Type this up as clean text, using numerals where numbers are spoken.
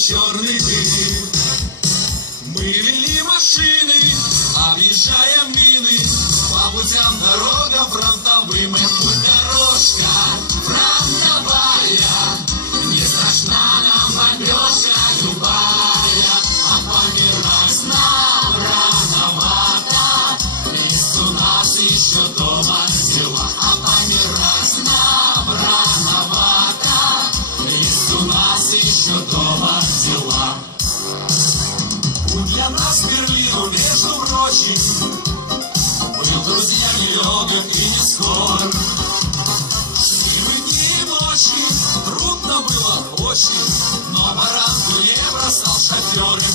черный дым. Мы вели машины, объезжая мины, по путям дорогам фронтовым. И путь дорожка фронтовая, не страшна нам бомбежка любая. А помирать нам рановато, есть у нас еще дома дела. А помирать нам рановато, есть у нас еще дома дела. Для нас Берлину, между прочим, был, друзья, нелегок и не скор. Шли мы дни и ночи, трудно было очень, но баранку не бросал шофер.